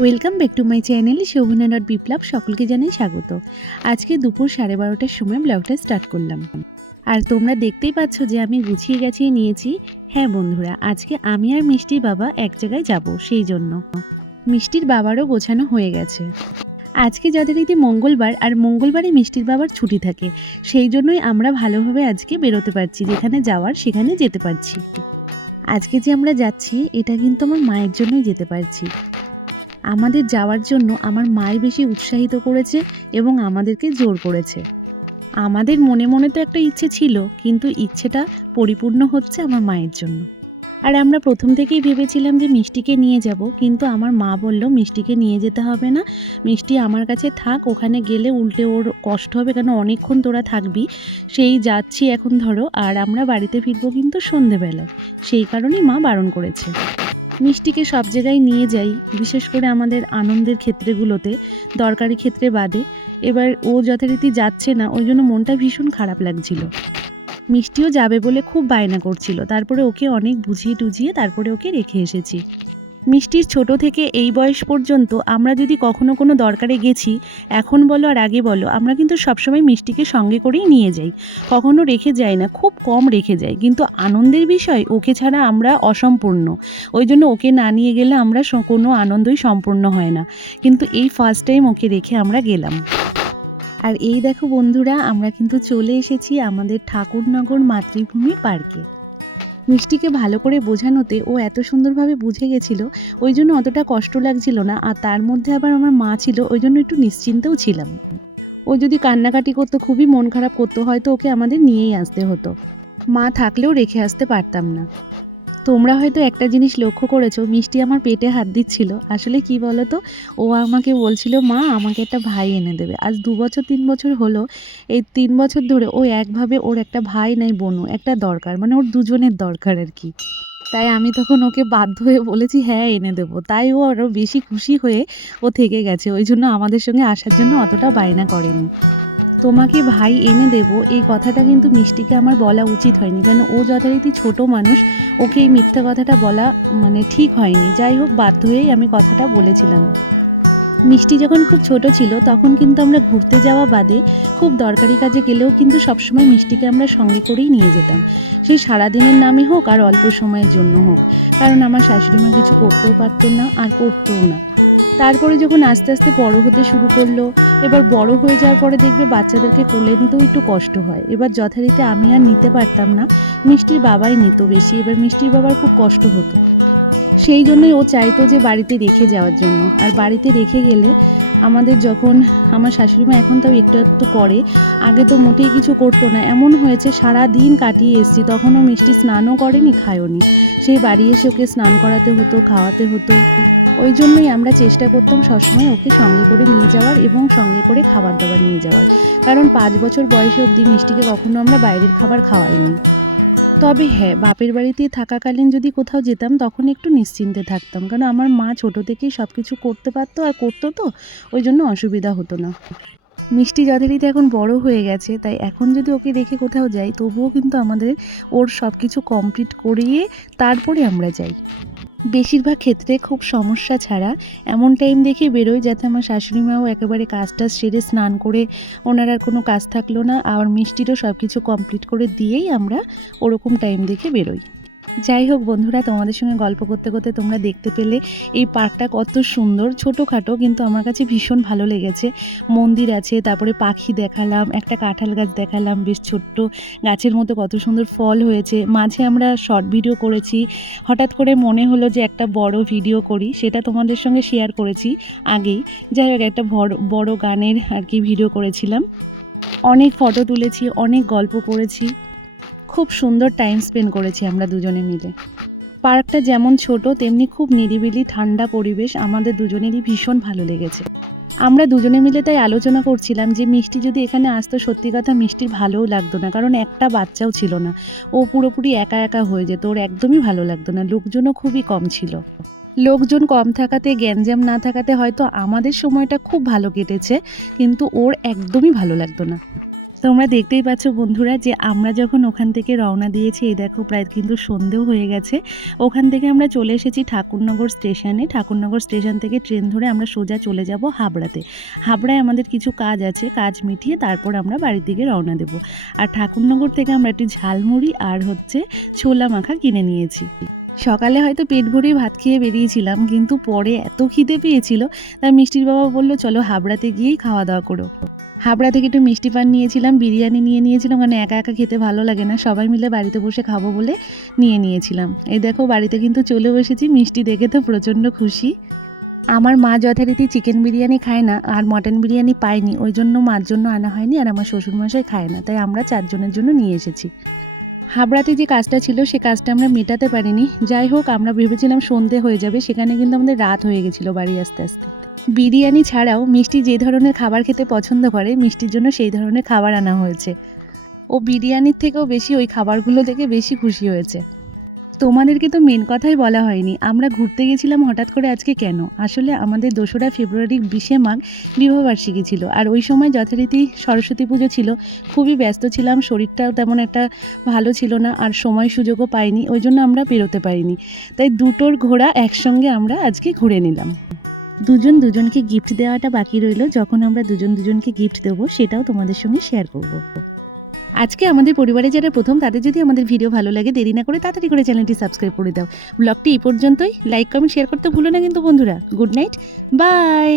Welcome back to my channel Shobhana dot Biplab সকলকে জানাই স্বাগত। আজকে দুপুর সাড়ে বারোটার সময় ব্লগটা স্টার্ট করলাম। আর তোমরা দেখতেই পাচ্ছ যে আমি গুছিয়ে গেছিয়ে নিয়েছি। হ্যাঁ বন্ধুরা, আজকে আমি আর মিষ্টির বাবা এক জায়গায় যাব, সেই জন্য। মিষ্টির বাবারও গোছানো হয়ে গেছে। আজকে যাদের যথারীতি মঙ্গলবার, আর মঙ্গলবারে মিষ্টির বাবার ছুটি থাকে, সেই জন্যই আমরা ভালোভাবে আজকে বেরোতে পারছি, যেখানে যাওয়ার সেখানে যেতে পারছি। আজকে যে আমরা যাচ্ছি, এটা কিন্তু আমার মায়ের জন্যই যেতে পারছি। আমাদের যাওয়ার জন্য আমার মাই বেশি উৎসাহিত করেছে এবং আমাদেরকে জোর করেছে। আমাদের মনে মনে তো একটা ইচ্ছে ছিল, কিন্তু ইচ্ছেটা পরিপূর্ণ হচ্ছে আমার মায়ের জন্য। আর আমরা প্রথম থেকেই ভেবেছিলাম যে মিষ্টিকে নিয়ে যাব, কিন্তু আমার মা বলল, মিষ্টিকে নিয়ে যেতে হবে না। মিষ্টি আমার কাছে থাক, ওখানে গেলে উল্টে ওর কষ্ট হবে কেন? অনেকক্ষণ তোরা থাকবি। সেই যাচ্ছি এখন ধরো, আর আমরা বাড়িতে ফিরবো কিন্তু সন্ধেবেলায়। সেই কারণেই মা বারণ করেছে। মিষ্টিকে সব জায়গায় নিয়ে যাই, বিশেষ করে আমাদের আনন্দের ক্ষেত্রেগুলোতে, দরকারি ক্ষেত্রে বাদে। এবার ও যথারীতি যাচ্ছে না, ওই জন্য মনটা ভীষণ খারাপ লাগছিল। মিষ্টিও যাবে বলে খুব বায়না করছিল, তারপরে ওকে অনেক বুঝিয়ে টুঝিয়ে তারপরে ওকে রেখে এসেছি। মিষ্টির ছোট থেকে এই বয়স পর্যন্ত আমরা যদি কখনো কোনো দরকারে গেছি, এখন বলো আর আগে বলো, আমরা কিন্তু সবসময় মিষ্টিকে সঙ্গে করেই নিয়ে যাই। কখনো রেখে যাই না, খুব কম রেখে যাই। কিন্তু আনন্দের বিষয়, ওকে ছাড়া আমরা অসম্পূর্ণ। ওই জন্য ওকে না নিয়ে গেলে আমরা কোনো আনন্দই সম্পূর্ণ হয় না। কিন্তু এই ফার্স্ট টাইম ওকে রেখে আমরা গেলাম। আর এই দেখো বন্ধুরা, আমরা কিন্তু চলে এসেছি আমাদের ঠাকুরনগর মাতৃভূমি পার্কে। মিষ্টিকে ভালো করে বোঝানোতে ও এত সুন্দরভাবে বুঝে গেছিল, ওই জন্য অতটা কষ্ট লাগছিল না, আর তার মধ্যে আবার আমার মা ছিল, ওই জন্য একটু নিশ্চিন্তেও ছিলাম। ও যদি কান্নাকাটি করতো, খুবই মন খারাপ করতো, হয়তো ওকে আমাদের নিয়েই আসতে হতো। মা থাকলেও রেখে আসতে পারতাম না। তোমরা হয়তো একটা জিনিস লক্ষ্য করেছ, মিষ্টি আমার পেটে হাত দিচ্ছিল। আসলে কি বলো তো ও আমাকে বলছিল, মা, আমাকে একটা ভাই এনে দেবে। আজ দু বছর, তিন বছর হলো, এই তিন বছর ধরে ও একভাবে ওর একটা ভাই নাই, বোনু, একটা দরকার মানে ওর দুজনের দরকার আর কি। তাই আমি তখন ওকে বাধ্য হয়ে বলেছি হ্যাঁ এনে দেবো। তাই ও আরও বেশি খুশি হয়ে ও থেকে গেছে, ওই জন্য আমাদের সঙ্গে আসার জন্য অতটা বায়না করেনি। তোমাকে ভাই এনে দেব, এই কথাটা কিন্তু মিষ্টিকে আমার বলা উচিত হয়নি। কারণ ও যথারীতি ছোট মানুষ, ওকে এই মিথ্যা কথাটা বলা মানে ঠিক হয়নি। যাই হোক, বাধ্য হয়েই আমি কথাটা বলেছিলাম। মিষ্টি যখন খুব ছোট ছিল, তখন কিন্তু আমরা ঘুরতে যাওয়া বাদে খুব দরকারি কাজে গেলেও কিন্তু সবসময় মিষ্টিকে আমরা সঙ্গে করেই নিয়ে যেতাম। সেই সারাদিনের নামে হোক আর অল্প সময়ের জন্য হোক। কারণ আমার শাশুড়ি মা কিছু করতেও পারতো না আর করতেও না। তারপরে যখন আস্তে আস্তে বড় হতে শুরু করল, এবার বড় হয়ে যাওয়ার পরে দেখবে বাচ্চাদেরকে কোলে নিতেও একটু কষ্ট হয়। এবার যথারীতি আমি আর নিতে পারতাম না। মিষ্টির বাবাই নিত বেশি, এবার মিষ্টির বাবার খুব কষ্ট হতো। সেই জন্যই ও চাইতো যে বাড়িতে রেখে যাওয়ার জন্য। আর বাড়িতে রেখে গেলে আমাদের যখন, আমার শাশুড়ি মা এখন তাও একটু একটু করে, আগে তো মোটেই কিছু করতো না। এমন হয়েছে সারা দিন কাটিয়ে এসছি। তখনও মিষ্টি স্নানও করেনি খায়ওনি সেই বাড়ি এসে ওকে স্নান করাতে হতো, খাওয়াতে হতো। ওই জন্যই আমরা চেষ্টা করতাম সবসময় ওকে সঙ্গে করে নিয়ে যাওয়ার এবং সঙ্গে করে খাবার দাবার নিয়ে যাওয়ার। কারণ পাঁচ বছর বয়সে অবধি মিষ্টিকে কখনো আমরা বাইরের খাবার খাওয়াইনি। তবে হ্যাঁ বাপের বাড়িতে থাকাকালীন যদি কোথাও যেতাম, তখন একটু নিশ্চিন্তে থাকতাম। কারণ আমার মা ছোট থেকেই সব কিছু করতে পারতো আর করতো তো, ওই জন্য অসুবিধা হতো না। মিষ্টি যথারীতি এখন বড় হয়ে গেছে, তাই এখন যদি ওকে রেখে কোথাও যাই, তবুও কিন্তু আমাদের ওর সব কিছু কমপ্লিট করিয়ে তারপরে আমরা যাই। বেশিরভাগ ক্ষেত্রে খুব সমস্যা ছাড়া এমন টাইম দেখে বেরোই যাতে আমার শাশুড়ি মাও একেবারে কাজ টাজ সেরে স্নান করে ওনার আর কোনো কাজ থাকল না, আর মিষ্টিরও সব কিছু কমপ্লিট করে দিয়েই আমরা ওরকম টাইম দেখে বেরোই। যাই হোক বন্ধুরা, তোমাদের সঙ্গে গল্প করতে করতে তোমরা দেখতে পেলে এই পার্কটা কত সুন্দর, ছোটোখাটো কিন্তু আমার কাছে ভীষণ ভালো লেগেছে। মন্দির আছে, তারপরে পাখি দেখালাম, একটা কাঁঠাল গাছ দেখালাম, বেশ ছোট্ট গাছের মতো কত সুন্দর ফল হয়েছে। মাঝে আমরা শর্ট ভিডিও করেছি, হঠাৎ করে মনে হলো যে একটা বড় ভিডিও করি, সেটা তোমাদের সঙ্গে শেয়ার করেছি আগেই। যাই হোক, একটা বড় বড় গানের আর কি ভিডিও করেছিলাম। অনেক ফটো তুলেছি, অনেক গল্প করেছি। খুব সুন্দর টাইম স্পেন্ড করেছি আমরা দুজনে মিলে। পার্কটা যেমন ছোট, তেমনি খুব নিরিবিলি, ঠান্ডা পরিবেশ আমাদের দুজনেরই ভীষণ ভালো লেগেছে। আমরা দুজনে মিলে তাই আলোচনা করছিলাম যে মিষ্টি যদি এখানে আসতো, সত্যি কথা মিষ্টির ভালোও লাগতো না, কারণ একটা বাচ্চাও ছিল না। ও পুরোপুরি একা একা হয়ে যেত, ওর একদমই ভালো লাগতো না, লোকজনও খুবই কম ছিল। লোকজন কম থাকাতে, গ্যাঞ্জাম না থাকাতে হয়তো আমাদের সময়টা খুব ভালো কেটেছে, কিন্তু ওর একদমই ভালো লাগতো না। তোমরা দেখতেই পাচ্ছ বন্ধুরা যে আমরা যখন ওখান থেকে রওনা দিয়েছি, এই দেখো প্রায় কিন্তু সন্ধেও হয়ে গেছে। ওখান থেকে আমরা চলে এসেছি ঠাকুরনগর স্টেশনে। ঠাকুরনগর স্টেশন থেকে ট্রেন ধরে আমরা সোজা চলে যাব হাবড়াতে। হাবড়ায় আমাদের কিছু কাজ আছে, কাজ মিটিয়ে তারপর আমরা বাড়ির দিকে রওনা দেব। আর ঠাকুরনগর থেকে আমরা একটি ঝালমুড়ি আর হচ্ছে ছোলা মাখা কিনে নিয়েছি। সকালে হয়তো পেট ভরে ভাত খেয়ে বেরিয়েছিলাম, কিন্তু পরে এত খিদে পেয়েছিল তাই মিষ্টির বাবা বলল, চলো হাবড়াতে গিয়েই খাওয়া দাওয়া করো। হাবড়া থেকে একটু মিষ্টি পান নিয়েছিলাম, বিরিয়ানি নিয়ে নিয়েছিলাম মানে একা একা খেতে ভালো লাগে না। সবাই মিলে বাড়িতে বসে খাব বলে নিয়ে নিয়েছিলাম। এই দেখো, বাড়িতে কিন্তু চলে বসেছি মিষ্টি দেখে তো প্রচণ্ড খুশি। আমার মা যথারীতি চিকেন বিরিয়ানি খায় না, আর মটন বিরিয়ানি পায়নি, ওই জন্য মার জন্য আনা হয়নি, আর আমার শ্বশুরমশাই খায় না, তাই আমরা চারজনের জন্য নিয়ে এসেছি। হাবড়াতে যে কাজটা ছিল, সে কাজটা আমরা মেটাতে পারিনি। যাই হোক, আমরা ভেবেছিলাম সন্ধে হয়ে যাবে, সেখানে কিন্তু আমাদের রাত হয়ে গেছিল বাড়ি আস্তে আস্তে। বিরিয়ানি ছাড়াও মিষ্টি যে ধরনের খাবার খেতে পছন্দ করে, মিষ্টির জন্য সেই ধরনের খাবার আনা হয়েছে। ও বিরিয়ানির থেকেও বেশি ওই খাবারগুলো দেখে বেশি খুশি হয়েছে। তোমাদেরকে তো মেন কথাই বলা হয়নি। আমরা ঘুরতে গেছিলাম হঠাৎ করে আজকে কেন? আসলে আমাদের দোসরা ফেব্রুয়ারি বিশে মাঘ বিবাহবার্ষিকী ছিল। আর ওই সময় যথারীতি সরস্বতী পুজো ছিল। খুবই ব্যস্ত ছিলাম, শরীরটাও তেমন একটা ভালো ছিল না, আর সময় সুযোগও পাইনি, ওই জন্য আমরা বেরোতে পারিনি। তাই দুটোর ঘোড়া একসঙ্গে আমরা আজকে ঘুরে নিলাম। দুজন দুজনকে গিফট দেওয়াটা বাকি রইল। যখন আমরা দুজন দুজনকে গিফট দেবো, সেটাও তোমাদের সঙ্গে শেয়ার করব। আজকে আমাদের পরিবারে যারা প্রথম, তাদের যদি আমাদের ভিডিও ভালো লাগে, দেরি না করে তাড়াতাড়ি করে চ্যানেলটি সাবস্ক্রাইব করে দাও। ব্লগটি এই পর্যন্তই। লাইক কমেন্ট শেয়ার করতে ভুলো না কিন্তু বন্ধুরা। Good night bye